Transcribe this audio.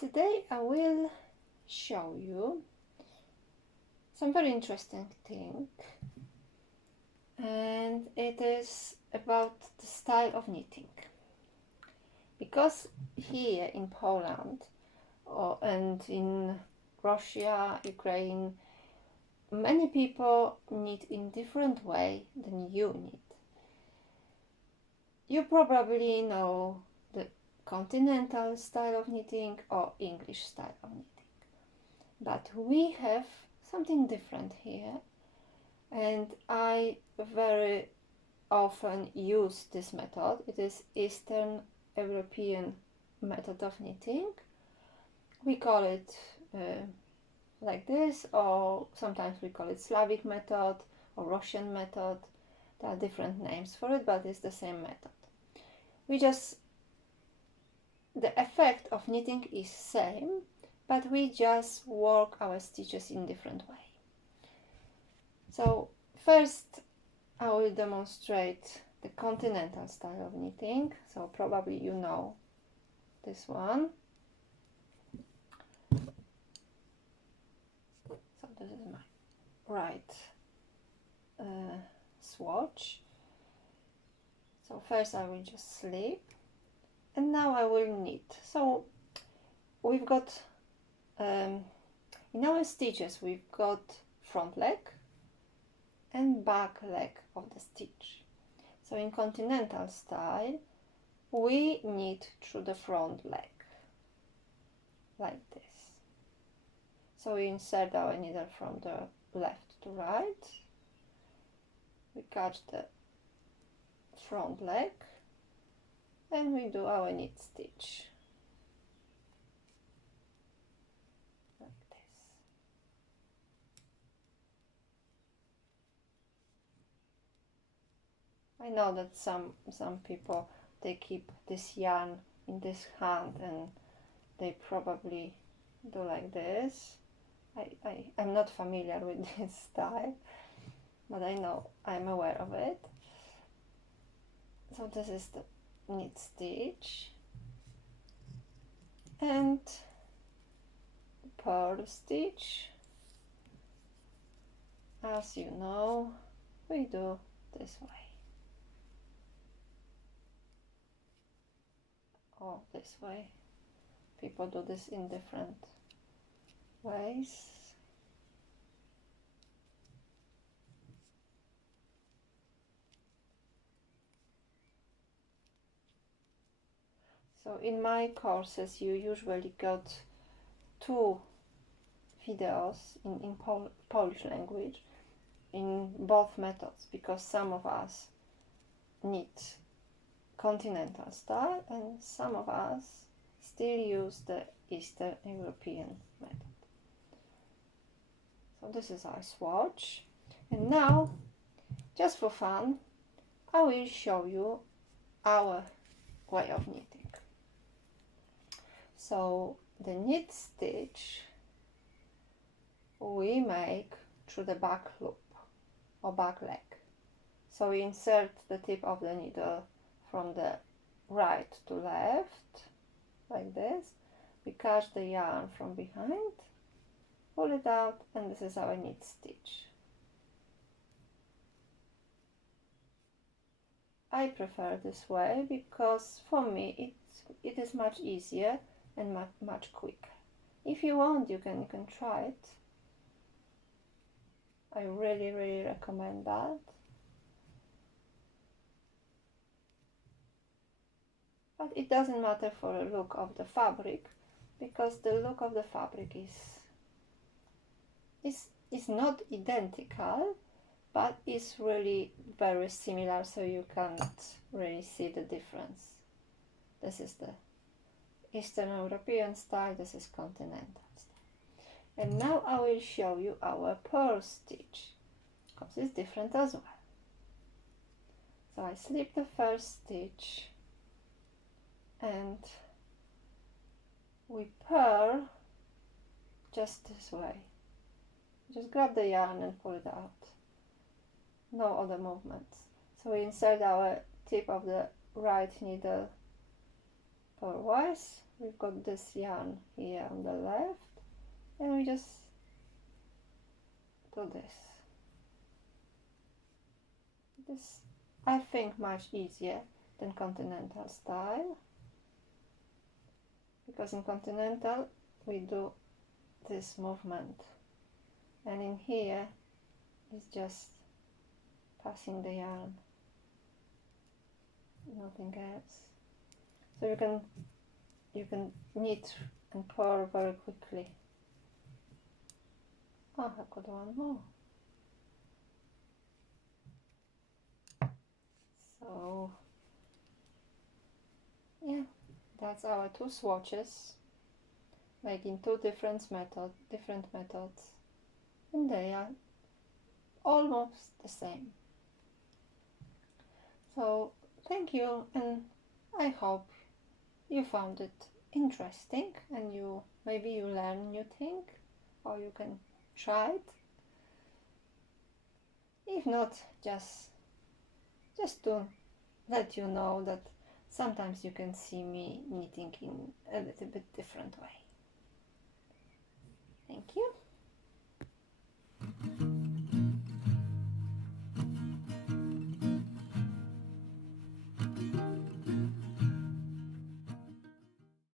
Today I will show you some very interesting thing, and it is about the style of knitting, because here in Poland and in Russia, Ukraine, many people knit in different way than you knit. You probably know the Continental style of knitting or English style of knitting, but we have something different here, and I very often use this method. It is Eastern European method of knitting. We call it like this, or sometimes we call it Slavic method or Russian method. There are different names for it, but it's the same method. The effect of knitting is same, but we just work our stitches in different way. So first I will demonstrate the Continental style of knitting. So probably you know this one. So this is my right swatch. So first I will just slip, and now I will knit. So we've got in our stitches we've got front leg and back leg of the stitch. So in Continental style we knit through the front leg like this. So we insert our needle from the left to right, we catch the front leg, and we do our knit stitch like this. I know that some people, they keep this yarn in this hand and they probably do like this. I'm not familiar with this style, but I know, I'm aware of it. So this is the knit stitch and purl stitch. As you know, we do this way or this way. People do this in different ways. So in my courses you usually got 2 videos in Polish language in both methods, because some of us knit Continental style and some of us still use the Eastern European method. So this is our swatch, and now, just for fun, I will show you our way of knitting. So the knit stitch we make through the back loop or back leg. So we insert the tip of the needle from the right to left like this. We catch the yarn from behind, pull it out, and this is our knit stitch. I prefer this way because for me it is much easier and much quicker. If you want, you can try it. I really recommend that. But it doesn't matter for the look of the fabric, because the look of the fabric is not identical, but it's really very similar, so you can't really see the difference. This is the Eastern European style, this is Continental style. And now I will show you our purl stitch, because it's different as well. So I slip the first stitch and we purl just this way. Just grab the yarn and pull it out. No other movements. So we insert our tip of the right needle purlwise we've got this yarn here on the left, and we just do this. This, I think, much easier than Continental style, because in Continental we do this movement, and in here it's just passing the yarn, nothing else. So you can knit and purl very quickly. Oh, I've got one more. So yeah, that's our two swatches, making two different methods, and they are almost the same. So thank you, and I hope you found it interesting, and maybe you learn new thing, or you can try it. If not, just to let you know that sometimes you can see me knitting in a little bit different way.